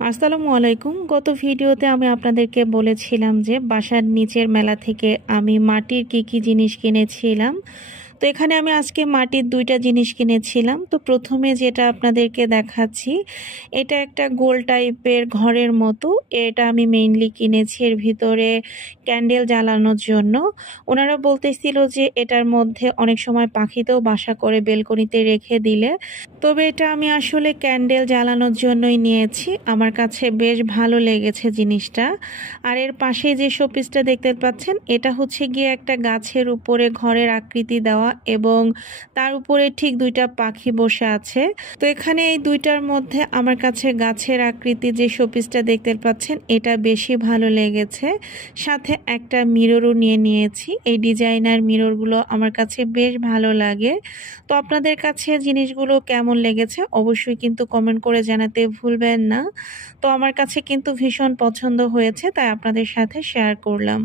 আসসালামু আলাইকুম। গত ভিডিওতে আমি আপনাদেরকে বলেছিলাম যে বাসার নিচের মেলা থেকে আমি মাটির কি জিনিস কিনেছিলাম। তো এখানে আমি আজকে মাটির দুইটা জিনিস কিনেছিলাম। তো প্রথমে যেটা আপনাদেরকে দেখাচ্ছি, এটা একটা গোল টাইপের ঘরের মতো। এটা আমি মেইনলি কিনেছি এর ভিতরে ক্যান্ডেল জ্বালানোর জন্য। ওনারা বলতেছিল যে এটার মধ্যে অনেক সময় পাখিতেও বাসা করে বেলকনিতে রেখে দিলে। তবে এটা আমি আসলে ক্যান্ডেল জ্বালানোর জন্যই নিয়েছি। আমার কাছে বেশ ভালো লেগেছে জিনিসটা। আর এর পাশে যে শোপিসটা দেখতে পাচ্ছেন, এটা হচ্ছে গিয়ে একটা গাছের উপরে ঘরের আকৃতি দেওয়া এবং তার উপরে ঠিক দুইটা পাখি বসে আছে। তো এখানে এই দুইটার মধ্যে আমার কাছে গাছের আকৃতি যে শোপিসটা দেখতে পাচ্ছেন, এটা বেশি ভালো লেগেছে। সাথে একটা মিররও নিয়েছি। এই ডিজাইনার মিররগুলো আমার কাছে বেশ ভালো লাগে। তো আপনাদের কাছে জিনিসগুলো কেমন লেগেছে অবশ্যই কিন্তু কমেন্ট করে জানাতে ভুলবেন না। তো আমার কাছে কিন্তু ভীষণ পছন্দ হয়েছে, তাই আপনাদের সাথে শেয়ার করলাম।